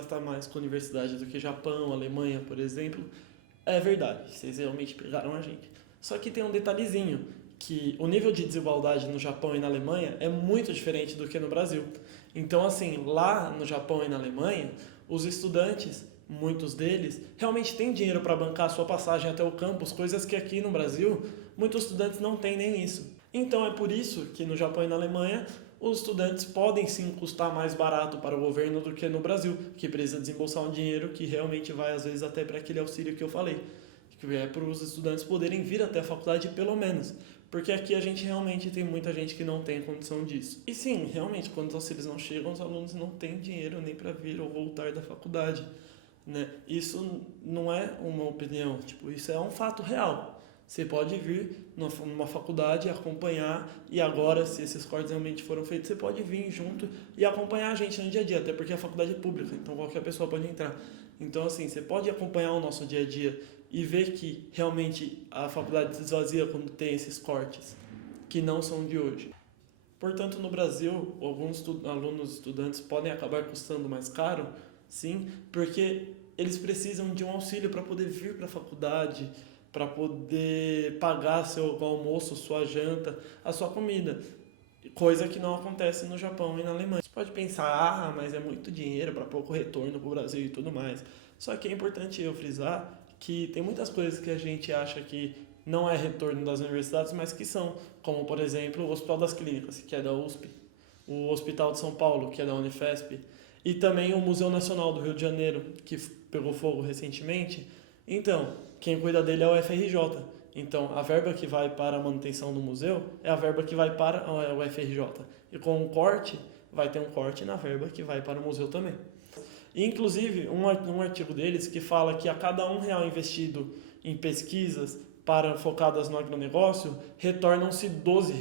gastar mais com a universidade do que Japão, Alemanha, por exemplo. É verdade, vocês realmente pegaram a gente. Só que tem um detalhezinho, que o nível de desigualdade no Japão e na Alemanha é muito diferente do que no Brasil. Então, assim, lá no Japão e na Alemanha, os estudantes, muitos deles, realmente têm dinheiro para bancar a sua passagem até o campus, coisas que aqui no Brasil, muitos estudantes não têm nem isso. Então, é por isso que no Japão e na Alemanha, os estudantes podem sim custar mais barato para o governo do que no Brasil, que precisa desembolsar um dinheiro que realmente vai, às vezes, até para aquele auxílio que eu falei, que é para os estudantes poderem vir até a faculdade pelo menos. Porque aqui a gente realmente tem muita gente que não tem condição disso. E sim, realmente, quando os auxílios não chegam, os alunos não têm dinheiro nem para vir ou voltar da faculdade, né? Isso não é uma opinião, tipo, isso é um fato real. Você pode vir numa faculdade acompanhar, e agora, se esses cortes realmente foram feitos, você pode vir junto e acompanhar a gente no dia a dia, até porque a faculdade é pública, então qualquer pessoa pode entrar. Então, assim, você pode acompanhar o nosso dia a dia e ver que realmente a faculdade se esvazia quando tem esses cortes, que não são de hoje. Portanto, no Brasil, alguns alunos estudantes podem acabar custando mais caro, sim, porque eles precisam de um auxílio para poder vir para a faculdade, para poder pagar seu almoço, sua janta, a sua comida. Coisa que não acontece no Japão e na Alemanha. Você pode pensar, mas é muito dinheiro para pouco retorno para o Brasil e tudo mais. Só que é importante eu frisar que tem muitas coisas que a gente acha que não é retorno das universidades, mas que são, como por exemplo o Hospital das Clínicas, que é da USP, o Hospital de São Paulo, que é da Unifesp, e também o Museu Nacional do Rio de Janeiro, que pegou fogo recentemente. Então, quem cuida dele é o FRJ. Então, a verba que vai para a manutenção do museu é a verba que vai para o FRJ. E com o corte, vai ter um corte na verba que vai para o museu também. E, inclusive, um artigo deles que fala que a cada R$ 1 investido em pesquisas focadas no agronegócio, retornam-se R$ 12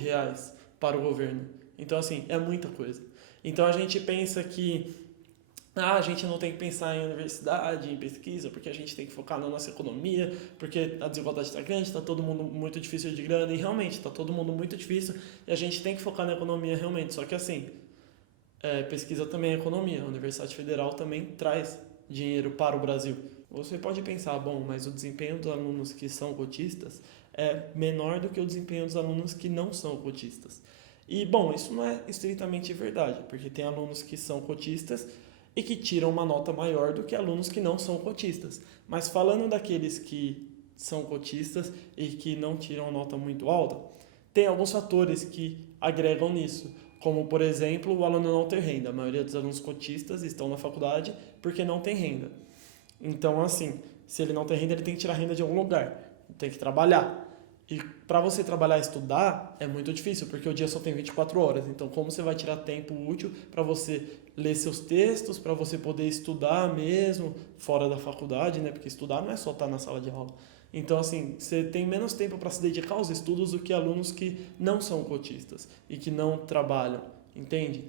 para o governo. Então, assim, é muita coisa. Então, a gente pensa que a gente não tem que pensar em universidade, em pesquisa, porque a gente tem que focar na nossa economia, porque a desigualdade está grande, está todo mundo muito difícil de grana, e realmente está todo mundo muito difícil, e a gente tem que focar na economia realmente. Só que assim, pesquisa também é economia, a Universidade Federal também traz dinheiro para o Brasil. Você pode pensar, bom, mas o desempenho dos alunos que são cotistas é menor do que o desempenho dos alunos que não são cotistas. E, bom, isso não é estritamente verdade, porque tem alunos que são cotistas e que tiram uma nota maior do que alunos que não são cotistas. Mas falando daqueles que são cotistas e que não tiram nota muito alta, tem alguns fatores que agregam nisso, como, por exemplo, o aluno não ter renda. A maioria dos alunos cotistas estão na faculdade porque não tem renda. Então, assim, se ele não tem renda, ele tem que tirar renda de algum lugar, tem que trabalhar. E para você trabalhar e estudar é muito difícil, porque o dia só tem 24 horas. Então, como você vai tirar tempo útil para você ler seus textos, para você poder estudar mesmo fora da faculdade, né? Porque estudar não é só estar na sala de aula. Então, assim, você tem menos tempo para se dedicar aos estudos do que alunos que não são cotistas e que não trabalham, entende?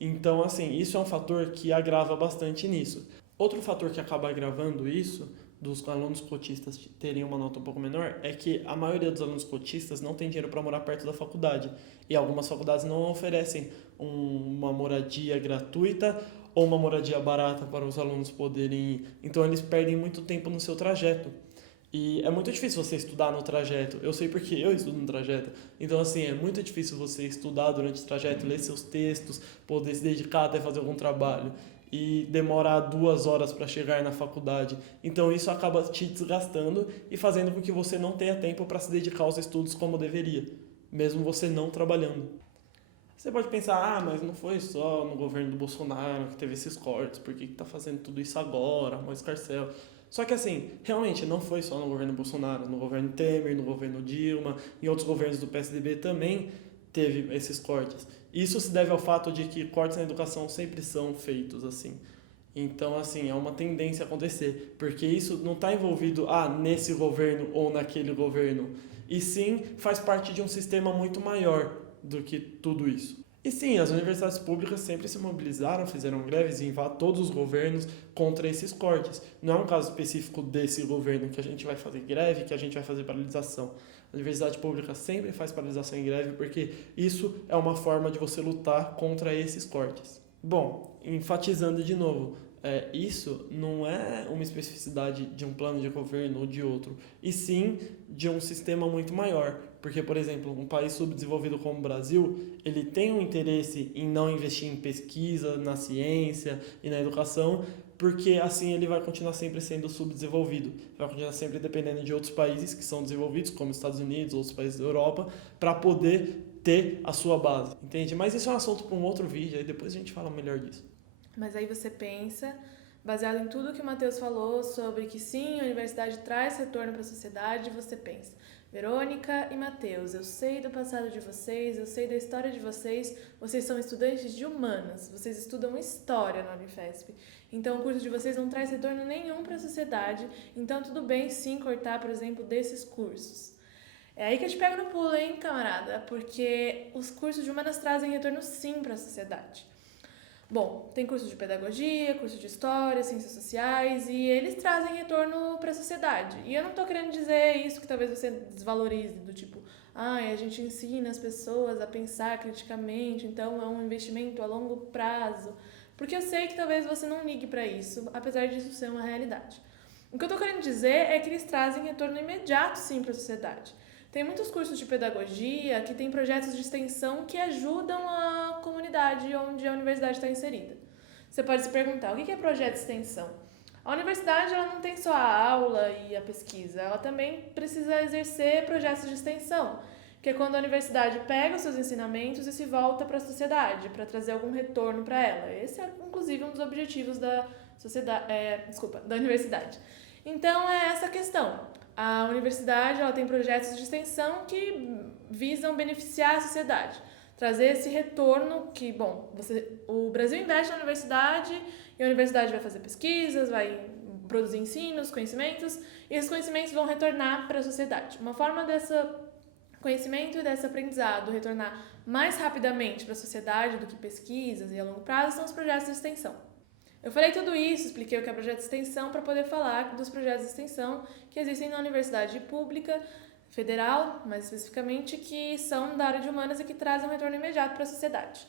Então, assim, isso é um fator que agrava bastante nisso. Outro fator que acaba agravando isso, dos alunos cotistas terem uma nota um pouco menor, é que a maioria dos alunos cotistas não tem dinheiro para morar perto da faculdade. E algumas faculdades não oferecem uma moradia gratuita ou uma moradia barata para os alunos poderem ir. Então eles perdem muito tempo no seu trajeto. E é muito difícil você estudar no trajeto. Eu sei porque eu estudo no trajeto. Então, assim, é muito difícil você estudar durante o trajeto, ler seus textos, poder se dedicar até fazer algum trabalho e demorar 2 horas para chegar na faculdade. Então isso acaba te desgastando e fazendo com que você não tenha tempo para se dedicar aos estudos como deveria, mesmo você não trabalhando. Você pode pensar, mas não foi só no governo do Bolsonaro que teve esses cortes, por que está fazendo tudo isso agora, Moisés Carcel? Só que assim, realmente não foi só no governo Bolsonaro, no governo Temer, no governo Dilma, em outros governos do PSDB também teve esses cortes. Isso se deve ao fato de que cortes na educação sempre são feitos assim. Então, assim, é uma tendência a acontecer, porque isso não está envolvido nesse governo ou naquele governo, e sim faz parte de um sistema muito maior do que tudo isso. E sim, as universidades públicas sempre se mobilizaram, fizeram greves em todos os governos contra esses cortes. Não é um caso específico desse governo que a gente vai fazer greve, que a gente vai fazer paralisação. A universidade pública sempre faz paralisação em greve porque isso é uma forma de você lutar contra esses cortes. Bom, enfatizando de novo, isso não é uma especificidade de um plano de governo ou de outro, e sim de um sistema muito maior. Porque, por exemplo, um país subdesenvolvido como o Brasil, ele tem um interesse em não investir em pesquisa, na ciência e na educação, porque assim ele vai continuar sempre sendo subdesenvolvido, vai continuar sempre dependendo de outros países que são desenvolvidos, como os Estados Unidos, outros países da Europa, para poder ter a sua base, entende? Mas isso é um assunto para um outro vídeo, aí depois a gente fala melhor disso. Mas aí você pensa, baseado em tudo que o Matheus falou sobre que sim, a universidade traz retorno para a sociedade, você pensa, Verônica e Matheus, eu sei do passado de vocês, eu sei da história de vocês são estudantes de humanas, vocês estudam história na Unifesp, então o curso de vocês não traz retorno nenhum para a sociedade, então tudo bem sim cortar, por exemplo, desses cursos. É aí que eu te pego no pulo, hein, camarada, porque os cursos de humanas trazem retorno sim para a sociedade. Bom, tem curso de pedagogia, curso de história, ciências sociais, e eles trazem retorno para a sociedade. E eu não estou querendo dizer isso que talvez você desvalorize, do tipo, a gente ensina as pessoas a pensar criticamente, então é um investimento a longo prazo. Porque eu sei que talvez você não ligue para isso, apesar disso ser uma realidade. O que eu estou querendo dizer é que eles trazem retorno imediato, sim, para a sociedade. Tem muitos cursos de pedagogia que têm projetos de extensão que ajudam a comunidade onde a universidade está inserida. Você pode se perguntar, o que é projeto de extensão? A universidade ela não tem só a aula e a pesquisa, ela também precisa exercer projetos de extensão, que é quando a universidade pega os seus ensinamentos e se volta para a sociedade, para trazer algum retorno para ela. Esse é, inclusive, um dos objetivos da universidade. Então, é essa a questão. A universidade ela tem projetos de extensão que visam beneficiar a sociedade, trazer esse retorno que, o Brasil investe na universidade e a universidade vai fazer pesquisas, vai produzir ensinos, conhecimentos, e esses conhecimentos vão retornar para a sociedade. Uma forma desse conhecimento e desse aprendizado retornar mais rapidamente para a sociedade do que pesquisas e a longo prazo são os projetos de extensão. Eu falei tudo isso, expliquei o que é projeto de extensão para poder falar dos projetos de extensão que existem na universidade pública, federal, mais especificamente, que são da área de humanas e que trazem um retorno imediato para a sociedade.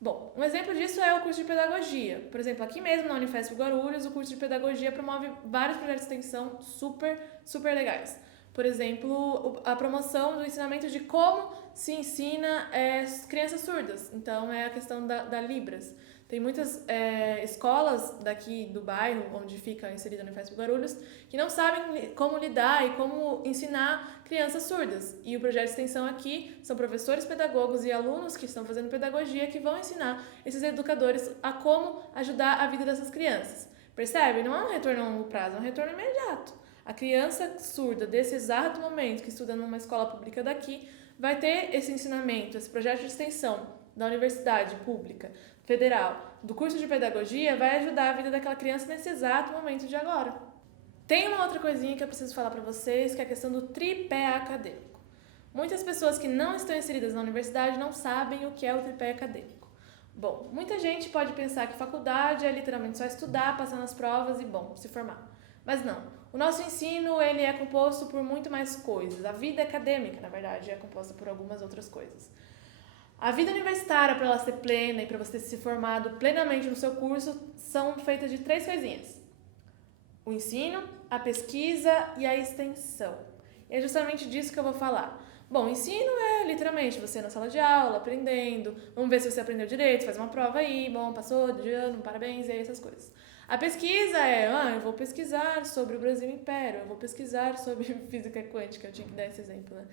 Bom, um exemplo disso é o curso de pedagogia. Por exemplo, aqui mesmo na Unifesp Guarulhos, o curso de pedagogia promove vários projetos de extensão super legais. Por exemplo, a promoção do ensinamento de como se ensina crianças surdas. Então, é a questão da Libras. Tem muitas escolas daqui do bairro, onde fica inserida a Unifesp Guarulhos, que não sabem como lidar e como ensinar crianças surdas. E o projeto de extensão aqui são professores, pedagogos e alunos que estão fazendo pedagogia que vão ensinar esses educadores a como ajudar a vida dessas crianças. Percebe? Não é um retorno a longo prazo, é um retorno imediato. A criança surda desse exato momento que estuda numa escola pública daqui vai ter esse ensinamento, esse projeto de extensão da universidade pública, federal, do curso de pedagogia, vai ajudar a vida daquela criança nesse exato momento de agora. Tem uma outra coisinha que eu preciso falar para vocês, que é a questão do tripé acadêmico. Muitas pessoas que não estão inseridas na universidade não sabem o que é o tripé acadêmico. Bom, muita gente pode pensar que faculdade é literalmente só estudar, passar nas provas e, se formar. Mas não. O nosso ensino, ele é composto por muito mais coisas. A vida acadêmica, na verdade, é composta por algumas outras coisas. A vida universitária, para ela ser plena e para você ter se formado plenamente no seu curso, são feitas de 3 coisinhas. O ensino, a pesquisa e a extensão. E é justamente disso que eu vou falar. Bom, ensino é literalmente você na sala de aula, aprendendo, vamos ver se você aprendeu direito, faz uma prova aí, passou de ano, parabéns, e aí essas coisas. A pesquisa é, eu vou pesquisar sobre o Brasil Império, eu vou pesquisar sobre física quântica, eu tinha que dar esse exemplo, né?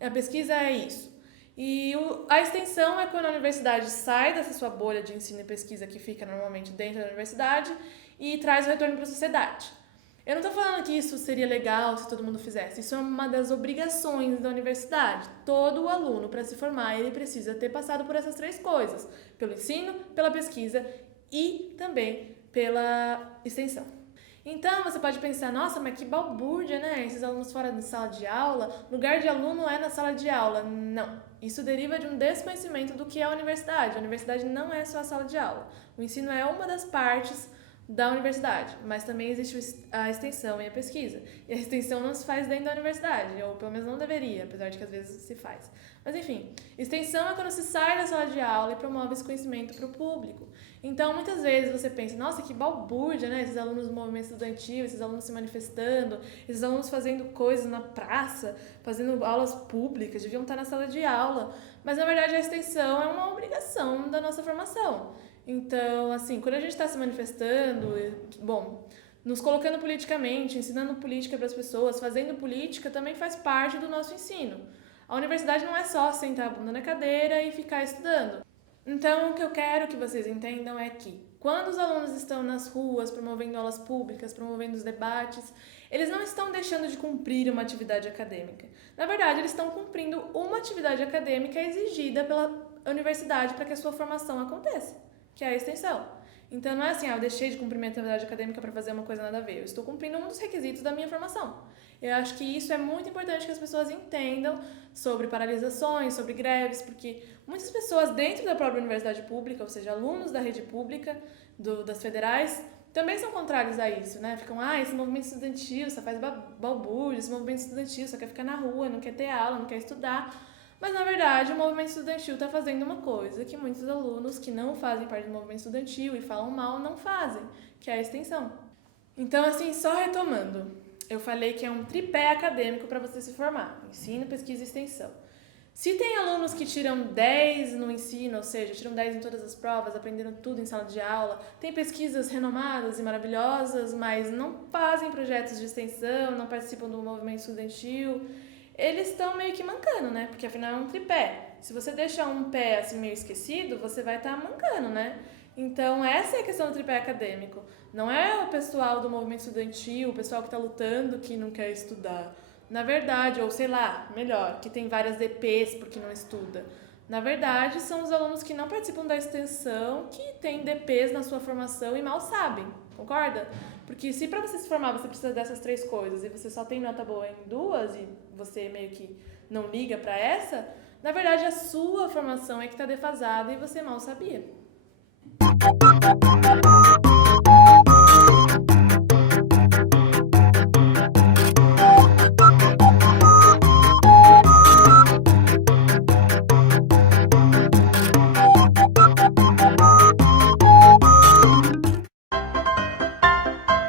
A pesquisa é isso. E a extensão é quando a universidade sai dessa sua bolha de ensino e pesquisa que fica normalmente dentro da universidade e traz o retorno para a sociedade. Eu não estou falando que isso seria legal se todo mundo fizesse. Isso é uma das obrigações da universidade. Todo aluno, para se formar, ele precisa ter passado por essas 3 coisas. Pelo ensino, pela pesquisa e também pela extensão. Então, você pode pensar, nossa, mas que balbúrdia, né? Esses alunos fora de sala de aula, lugar de aluno é na sala de aula. Não, isso deriva de um desconhecimento do que é a universidade. A universidade não é só a sala de aula. O ensino é uma das partes da universidade, mas também existe a extensão e a pesquisa. E a extensão não se faz dentro da universidade, ou pelo menos não deveria, apesar de que às vezes se faz. Mas enfim, extensão é quando se sai da sala de aula e promove esse conhecimento para o público. Então, muitas vezes você pensa, nossa, que balbúrdia, né? Esses alunos do movimento estudantil, esses alunos se manifestando, esses alunos fazendo coisas na praça, fazendo aulas públicas, deviam estar na sala de aula. Mas, na verdade, a extensão é uma obrigação da nossa formação. Então, assim, quando a gente está se manifestando, bom, nos colocando politicamente, ensinando política para as pessoas, fazendo política, também faz parte do nosso ensino. A universidade não é só sentar a bunda na cadeira e ficar estudando. Então, o que eu quero que vocês entendam é que, quando os alunos estão nas ruas, promovendo aulas públicas, promovendo os debates, eles não estão deixando de cumprir uma atividade acadêmica. Na verdade, eles estão cumprindo uma atividade acadêmica exigida pela universidade para que a sua formação aconteça, que é a extensão. Então, não é assim, eu deixei de cumprir minha atividade acadêmica para fazer uma coisa nada a ver. Eu estou cumprindo um dos requisitos da minha formação. Eu acho que isso é muito importante que as pessoas entendam sobre paralisações, sobre greves, porque muitas pessoas dentro da própria universidade pública, ou seja, alunos da rede pública, das federais, também são contrários a isso, né? Ficam, esse movimento estudantil só faz balbúrdia, esse movimento estudantil só quer ficar na rua, não quer ter aula, não quer estudar. Mas, na verdade, o movimento estudantil está fazendo uma coisa que muitos alunos que não fazem parte do movimento estudantil e falam mal não fazem, que é a extensão. Então, assim, só retomando, eu falei que é um tripé acadêmico para você se formar, ensino, pesquisa e extensão. Se tem alunos que tiram 10 no ensino, ou seja, tiram 10 em todas as provas, aprenderam tudo em sala de aula, tem pesquisas renomadas e maravilhosas, mas não fazem projetos de extensão, não participam do movimento estudantil, eles estão meio que mancando, né? Porque afinal é um tripé. Se você deixar um pé assim meio esquecido, você vai estar mancando, né? Então essa é a questão do tripé acadêmico. Não é o pessoal do movimento estudantil, o pessoal que está lutando que não quer estudar. Na verdade, ou sei lá, melhor, que tem várias DPs porque não estuda. Na verdade, são os alunos que não participam da extensão, que têm DPs na sua formação e mal sabem, concorda? Porque se para você se formar você precisa dessas 3 coisas e você só tem nota boa em 2 e você meio que não liga para essa, na verdade a sua formação é que está defasada e você mal sabia.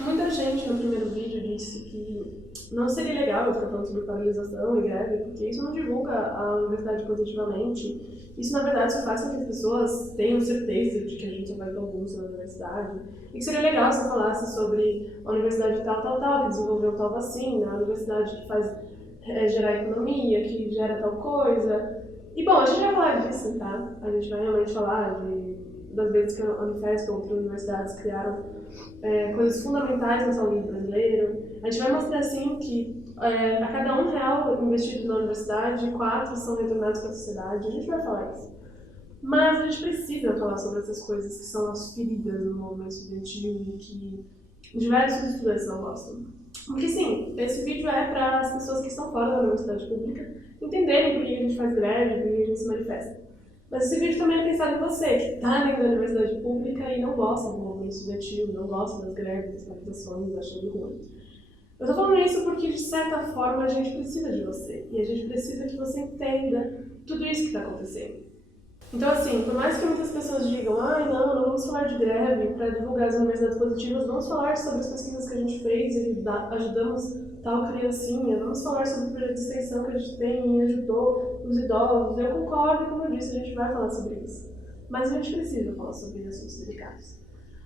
Muita gente no primeiro vídeo disse que não seria legal eu ficar falando sobre paralisação e greve, porque isso não divulga a universidade positivamente. Isso, na verdade, só faz com que as pessoas tenham certeza de que a gente só vai ter alguns na universidade. E que seria legal se eu falasse sobre a universidade tal, que desenvolveu tal vacina, a universidade que faz gerar economia, que gera tal coisa. E, bom, a gente vai falar disso, tá? A gente vai realmente falar das vezes que a Unifesp ou outras universidades criaram coisas fundamentais na saúde brasileira. A gente vai mostrar, assim, que a cada R$1 investido na universidade, 4 são retornados para a sociedade. A gente vai falar isso. Mas a gente precisa falar sobre essas coisas que são as feridas no movimento estudantil e que diversos estudantes não gostam. Porque, sim, esse vídeo é para as pessoas que estão fora da universidade pública entenderem por que a gente faz greve, por que a gente se manifesta. Mas esse vídeo também é pensado em você, que está dentro da universidade pública e não gosta do movimento estudantil, não gosta das greves, das paralisações, achando ruim. Eu estou falando isso porque, de certa forma, a gente precisa de você. E a gente precisa que você entenda tudo isso que está acontecendo. Então, assim, por mais que muitas pessoas digam não vamos falar de greve para divulgar as universidades positivas, vamos falar sobre as pesquisas que a gente fez e ajudamos tal criancinha, vamos falar sobre o projeto de extensão que a gente tem e ajudou os idosos. Eu concordo, como eu disse, a gente vai falar sobre isso. Mas a gente precisa falar sobre assuntos delicados.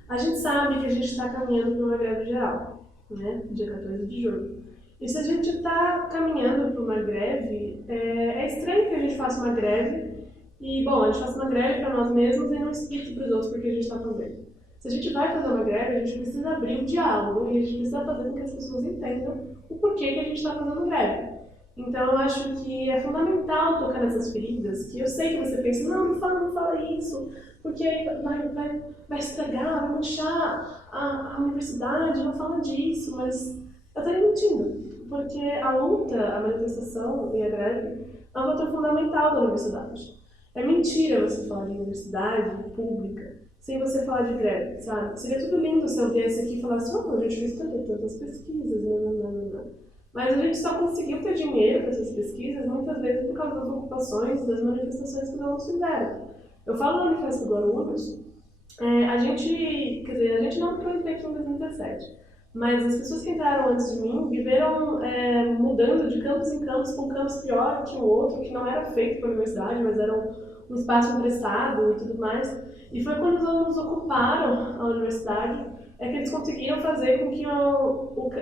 A gente sabe que a gente está caminhando para uma greve geral, né? Dia 14 de julho. E se a gente está caminhando para uma greve, é estranho que a gente faça uma greve e, bom, a gente faça uma greve para nós mesmos e não explique para os outros por que a gente está fazendo. Se a gente vai fazer uma greve, a gente precisa abrir um diálogo e a gente precisa fazer com que as pessoas entendam o porquê que a gente está fazendo greve. Então, eu acho que é fundamental tocar nessas feridas, que eu sei que você pensa, não fala isso, porque aí vai estragar, vai manchar a universidade, não fala disso, mas eu estaria mentindo, porque a luta, a manifestação e a greve é um fator fundamental da universidade. É mentira você falar de universidade pública sem você falar de greve, sabe? Seria tudo lindo se eu viesse aqui e falasse, a gente fez tantas pesquisas, não. Mas a gente só conseguiu ter dinheiro para essas pesquisas muitas vezes por causa das ocupações, das manifestações que os alunos fizeram. Eu falo no Manifesto do Alunos, a gente não foi feito em 2017, mas as pessoas que entraram antes de mim viveram mudando de campus em campus, com um campus pior que o outro, que não era feito pela universidade, mas era um espaço emprestado e tudo mais. E foi quando os alunos ocuparam a universidade que eles conseguiram fazer com que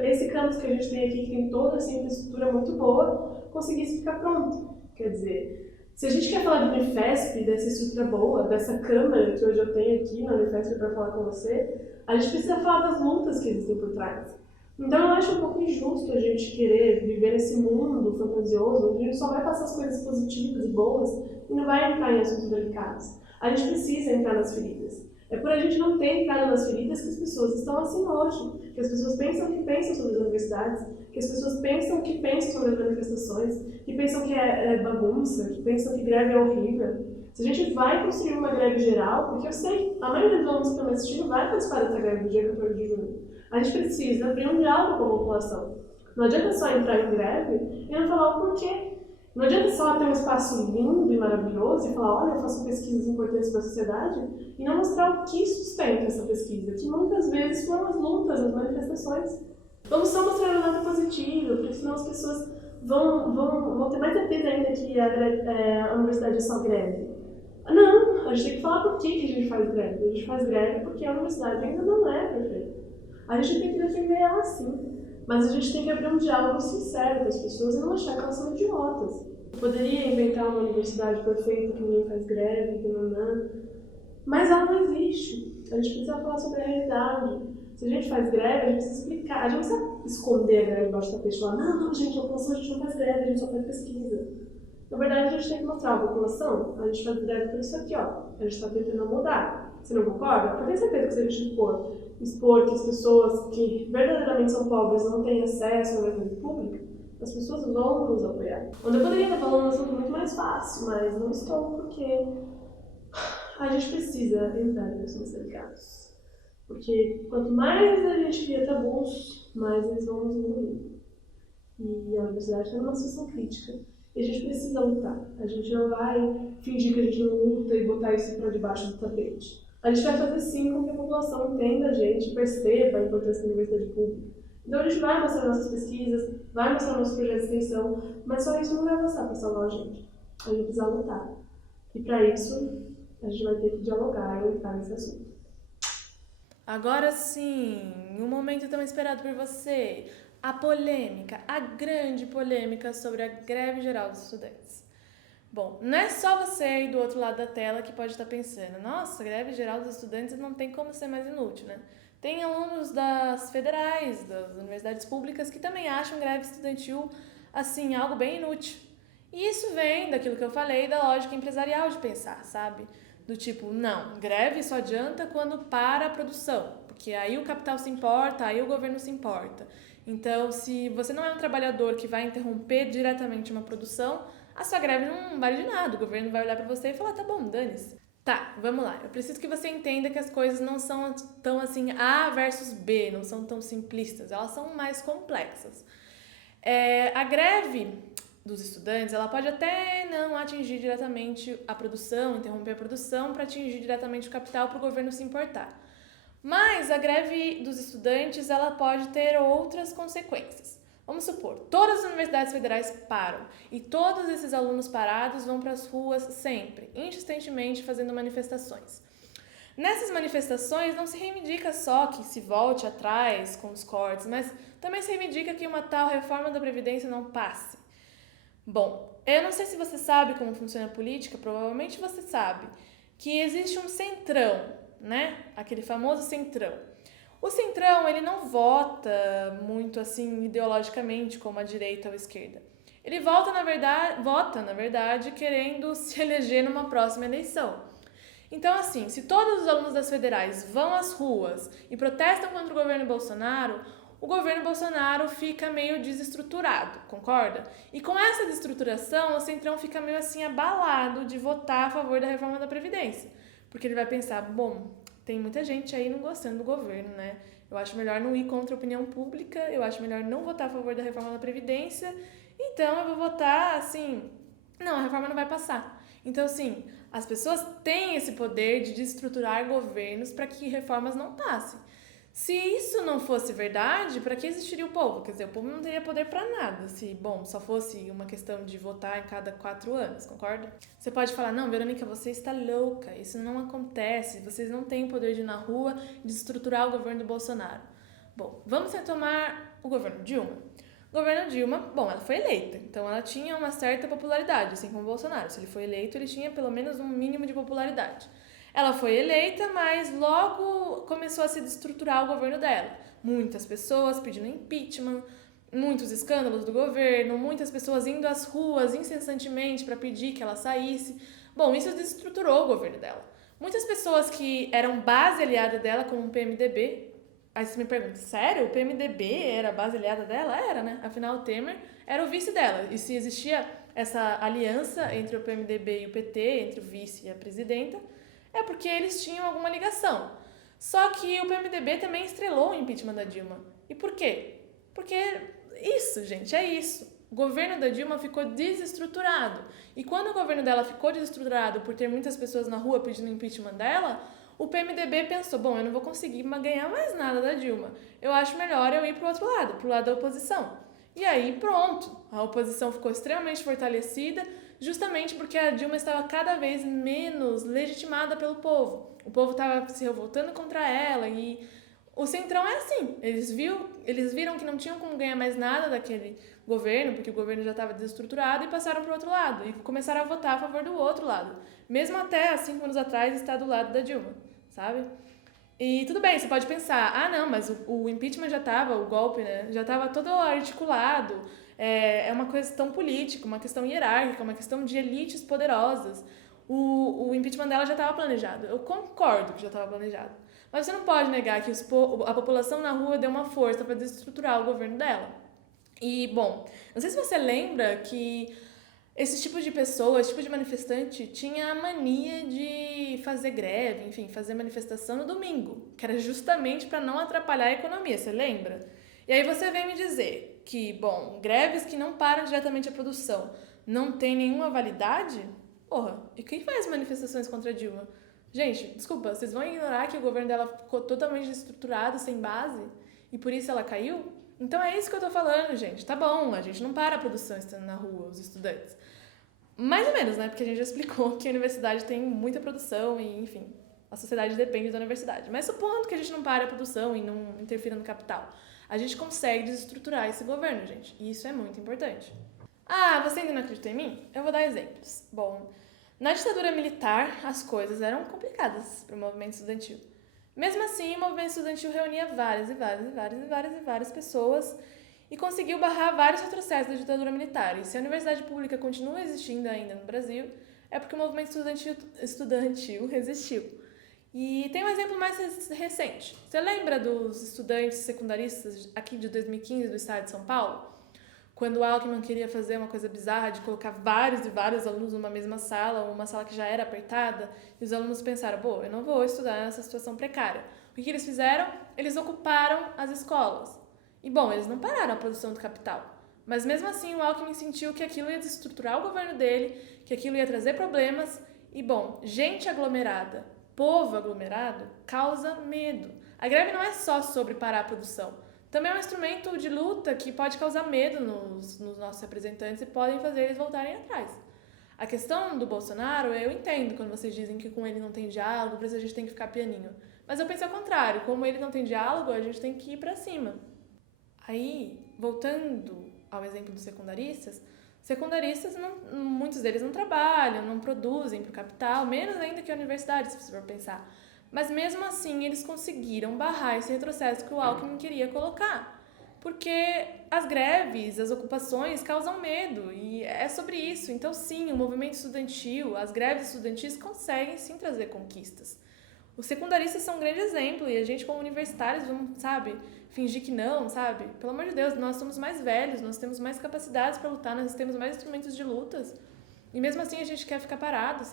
esse campus que a gente tem aqui, que tem toda essa infraestrutura muito boa, conseguisse ficar pronto. Quer dizer, se a gente quer falar de Unifesp, dessa estrutura boa, dessa câmara que hoje eu tenho aqui na Unifesp para falar com você, a gente precisa falar das lutas que existem por trás. Então eu acho um pouco injusto a gente querer viver nesse mundo fantasioso, onde a gente só vai passar as coisas positivas e boas e não vai entrar em assuntos delicados. A gente precisa entrar nas feridas. É por a gente não ter entrado nas feridas que as pessoas estão assim hoje, que as pessoas pensam que pensam sobre as universidades, que as pessoas pensam que pensam sobre as manifestações, que pensam que é bagunça, que pensam que greve é horrível. Se a gente vai construir uma greve geral, porque eu sei, a maioria dos alunos que estão me assistindo vai participar dessa greve do dia 14 de junho, a gente precisa abrir um diálogo com a população. Não adianta só entrar em greve e não falar o porquê. Não adianta só ter um espaço lindo e maravilhoso e falar, olha, eu faço pesquisas importantes para a sociedade, e não mostrar o que sustenta essa pesquisa, que muitas vezes foram as lutas, as manifestações. Vamos só mostrar o lado positivo, porque senão as pessoas vão ter mais certeza ainda que a universidade é só greve. Não, a gente tem que falar por que a gente faz greve. A gente faz greve porque a universidade ainda não é perfeita. A gente tem que defender ela sim. Mas a gente tem que abrir um diálogo sincero com as pessoas e não achar que elas são idiotas. Eu poderia inventar uma universidade perfeita que ninguém faz greve, que não, mas ela não existe. A gente precisa falar sobre a realidade. Se a gente faz greve, a gente precisa explicar. A gente não precisa esconder a greve embaixo da tapete e falar, não, gente, a população a gente não faz greve, a gente só faz pesquisa. Na verdade, a gente tem que mostrar à população, a gente faz greve por isso aqui, ó. A gente está tentando mudar. Você não concorda? Eu tenho certeza que se a gente expor que as pessoas que verdadeiramente são pobres não têm acesso à universidade pública, as pessoas vão nos apoiar. Onde eu poderia estar falando um assunto muito mais fácil, mas não estou, porque a gente precisa entrar em assuntos delicados. Porque quanto mais a gente cria tabus, mais eles vão nos engolir. E a universidade está numa situação crítica. E a gente precisa lutar. A gente não vai fingir que a gente não luta e botar isso para debaixo do tapete. A gente vai fazer sim com que a população entenda a gente, perceba a importância da universidade pública. Então a gente vai mostrar nossas pesquisas, vai mostrar nossos projetos de extensão, mas só isso não vai bastar para salvar a gente. A gente precisa lutar. E para isso, a gente vai ter que dialogar e entrar nesse assunto. Agora sim, um momento tão esperado por você. A polêmica, a grande polêmica sobre a greve geral dos estudantes. Bom, não é só você aí do outro lado da tela que pode estar pensando, nossa, a greve geral dos estudantes não tem como ser mais inútil, né? Tem alunos das federais, das universidades públicas que também acham greve estudantil, assim, algo bem inútil. E isso vem daquilo que eu falei, da lógica empresarial de pensar, sabe? Do tipo, não, greve só adianta quando para a produção, porque aí o capital se importa, aí o governo se importa. Então, se você não é um trabalhador que vai interromper diretamente uma produção, a sua greve não vale de nada. O governo vai olhar para você e falar, tá bom, dane-se. Tá, vamos lá. Eu preciso que você entenda que as coisas não são tão assim A versus B, não são tão simplistas, elas são mais complexas. A greve dos estudantes, ela pode até não atingir diretamente a produção, interromper a produção para atingir diretamente o capital para o governo se importar. Mas a greve dos estudantes, ela pode ter outras consequências. Vamos supor, todas as universidades federais param e todos esses alunos parados vão para as ruas sempre, insistentemente fazendo manifestações. Nessas manifestações não se reivindica só que se volte atrás com os cortes, mas também se reivindica que uma tal reforma da Previdência não passe. Bom, eu não sei se você sabe como funciona a política, provavelmente você sabe, que existe um centrão, né? Aquele famoso centrão. O centrão, ele não vota muito assim ideologicamente como a direita ou a esquerda. Ele vota, na verdade, querendo se eleger numa próxima eleição. Então, assim, se todos os alunos das federais vão às ruas e protestam contra o governo Bolsonaro fica meio desestruturado, concorda? E com essa desestruturação, o centrão fica meio assim abalado de votar a favor da reforma da Previdência. Porque ele vai pensar, bom, tem muita gente aí não gostando do governo, né? Eu acho melhor não ir contra a opinião pública, eu acho melhor não votar a favor da reforma da Previdência, então eu vou votar assim, não, a reforma não vai passar. Então, assim, as pessoas têm esse poder de desestruturar governos para que reformas não passem. Se isso não fosse verdade, para que existiria o povo? Quer dizer, o povo não teria poder para nada, se, bom, só fosse uma questão de votar em cada 4 anos, concorda? Você pode falar, não, Verônica, você está louca, isso não acontece, vocês não têm o poder de ir na rua e desestruturar o governo do Bolsonaro. Bom, vamos retomar o governo Dilma. O governo Dilma, bom, ela foi eleita, então ela tinha uma certa popularidade, assim como o Bolsonaro. Se ele foi eleito, ele tinha pelo menos um mínimo de popularidade. Ela foi eleita, mas logo começou a se desestruturar o governo dela. Muitas pessoas pedindo impeachment, muitos escândalos do governo, muitas pessoas indo às ruas incessantemente para pedir que ela saísse. Bom, isso desestruturou o governo dela. Muitas pessoas que eram base aliada dela, como o PMDB, aí você me pergunta, sério? O PMDB era a base aliada dela? Era, né? Afinal, o Temer era o vice dela. E se existia essa aliança entre o PMDB e o PT, entre o vice e a presidenta, é porque eles tinham alguma ligação. Só que o PMDB também estrelou o impeachment da Dilma. E por quê? Porque isso, gente, é isso. O governo da Dilma ficou desestruturado. E quando o governo dela ficou desestruturado por ter muitas pessoas na rua pedindo impeachment dela, o PMDB pensou, bom, eu não vou conseguir ganhar mais nada da Dilma. Eu acho melhor eu ir pro outro lado, pro lado da oposição. E aí, pronto. A oposição ficou extremamente fortalecida, justamente porque a Dilma estava cada vez menos legitimada pelo povo. O povo estava se revoltando contra ela e o Centrão é assim. Eles viram que não tinham como ganhar mais nada daquele governo, porque o governo já estava desestruturado e passaram para o outro lado e começaram a votar a favor do outro lado. Mesmo até há 5 anos atrás estar do lado da Dilma, sabe? E tudo bem, você pode pensar, não, mas o impeachment já estava, o golpe, né, já estava todo articulado, é uma questão política, uma questão hierárquica, uma questão de elites poderosas. O impeachment dela já estava planejado. Eu concordo que já estava planejado. Mas você não pode negar que a população na rua deu uma força para desestruturar o governo dela. E, bom, não sei se você lembra que esse tipo de pessoa, esse tipo de manifestante tinha a mania de fazer greve, enfim, fazer manifestação no domingo, que era justamente para não atrapalhar a economia, você lembra? E aí você vem me dizer que, bom, greves que não param diretamente a produção não tem nenhuma validade? Porra, e quem faz manifestações contra a Dilma? Gente, desculpa, vocês vão ignorar que o governo dela ficou totalmente desestruturado, sem base, e por isso ela caiu? Então é isso que eu tô falando, gente. Tá bom, a gente não para a produção estando na rua, os estudantes. Mais ou menos, né? Porque a gente já explicou que a universidade tem muita produção e, enfim, a sociedade depende da universidade. Mas supondo que a gente não pare a produção e não interfira no capital, a gente consegue desestruturar esse governo, gente. E isso é muito importante. Você ainda não acredita em mim? Eu vou dar exemplos. Bom, na ditadura militar, as coisas eram complicadas para o movimento estudantil. Mesmo assim, o movimento estudantil reunia várias pessoas e conseguiu barrar vários retrocessos da ditadura militar. E se a universidade pública continua existindo ainda no Brasil, é porque o movimento estudantil resistiu. E tem um exemplo mais recente. Você lembra dos estudantes secundaristas aqui de 2015 do estado de São Paulo? Quando o Alckmin queria fazer uma coisa bizarra de colocar vários alunos numa mesma sala, uma sala que já era apertada, e os alunos pensaram, eu não vou estudar nessa situação precária. O que eles fizeram? Eles ocuparam as escolas. E, bom, eles não pararam a produção do capital. Mas, mesmo assim, o Alckmin sentiu que aquilo ia desestruturar o governo dele, que aquilo ia trazer problemas. E, bom, gente aglomerada, povo aglomerado, causa medo. A greve não é só sobre parar a produção. Também é um instrumento de luta que pode causar medo nos nossos representantes e podem fazer eles voltarem atrás. A questão do Bolsonaro, eu entendo quando vocês dizem que com ele não tem diálogo, por isso a gente tem que ficar pianinho. Mas eu penso ao contrário, como ele não tem diálogo, a gente tem que ir pra cima. Aí, voltando ao exemplo dos secundaristas, muitos deles não trabalham, não produzem para o capital, menos ainda que a universidade, se você for pensar. Mas mesmo assim, eles conseguiram barrar esse retrocesso que o Alckmin queria colocar. Porque as greves, as ocupações causam medo, e é sobre isso. Então, sim, o movimento estudantil, as greves estudantis conseguem sim trazer conquistas. Os secundaristas são um grande exemplo, e a gente, como universitários, vamos, fingir que não, Pelo amor de Deus, nós somos mais velhos, nós temos mais capacidades para lutar, nós temos mais instrumentos de lutas. E mesmo assim a gente quer ficar parado,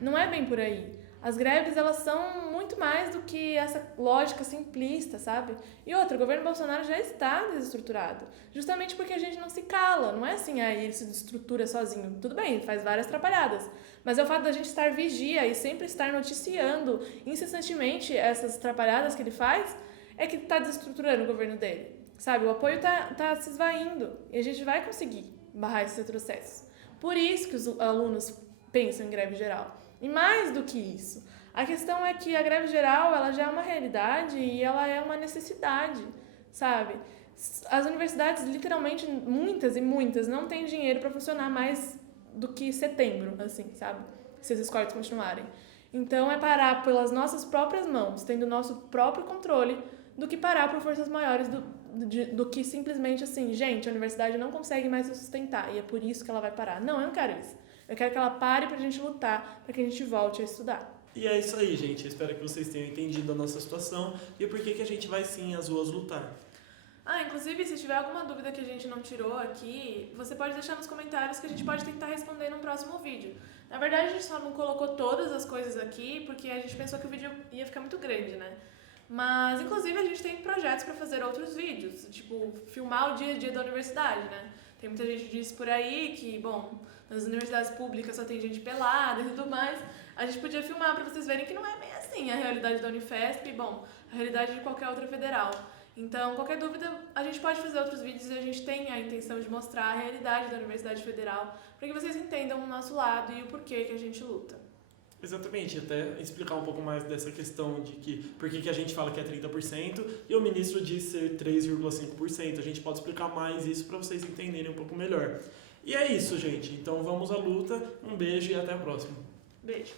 Não é bem por aí. As greves, elas são muito mais do que essa lógica simplista, sabe? E outra, o governo Bolsonaro já está desestruturado, justamente porque a gente não se cala, não é assim, aí ele se desestrutura sozinho. Tudo bem, faz várias atrapalhadas, mas é o fato da gente estar vigia e sempre estar noticiando incessantemente essas atrapalhadas que ele faz, é que está desestruturando o governo dele, sabe? O apoio tá se esvaindo e a gente vai conseguir barrar esses retrocessos. Por isso que os alunos pensam em greve geral. E mais do que isso, a questão é que a greve geral ela já é uma realidade e ela é uma necessidade, sabe? As universidades, literalmente, muitas e muitas, não têm dinheiro para funcionar mais do que setembro, assim, sabe? Se esses cortes continuarem. Então, é parar pelas nossas próprias mãos, tendo o nosso próprio controle, do que parar por forças maiores do que simplesmente assim, gente, a universidade não consegue mais se sustentar e é por isso que ela vai parar. Não, eu não quero isso. Eu quero que ela pare pra gente lutar, pra que a gente volte a estudar. E é isso aí, gente. Eu espero que vocês tenham entendido a nossa situação e por que a gente vai sim às ruas lutar. Inclusive, se tiver alguma dúvida que a gente não tirou aqui, você pode deixar nos comentários que a gente pode tentar responder no próximo vídeo. Na verdade, a gente só não colocou todas as coisas aqui porque a gente pensou que o vídeo ia ficar muito grande, né? Mas, inclusive, a gente tem projetos para fazer outros vídeos, tipo, filmar o dia a dia da universidade, né? Tem muita gente que diz por aí que, bom, nas universidades públicas só tem gente pelada e tudo mais. A gente podia filmar para vocês verem que não é bem assim a realidade da Unifesp e, bom, a realidade de qualquer outra federal. Então, qualquer dúvida, a gente pode fazer outros vídeos e a gente tem a intenção de mostrar a realidade da Universidade Federal para que vocês entendam o nosso lado e o porquê que a gente luta. Exatamente, até explicar um pouco mais dessa questão de que por que a gente fala que é 30% e o ministro diz ser 3,5%. A gente pode explicar mais isso para vocês entenderem um pouco melhor. E é isso, gente. Então vamos à luta. Um beijo e até a próxima. Beijo.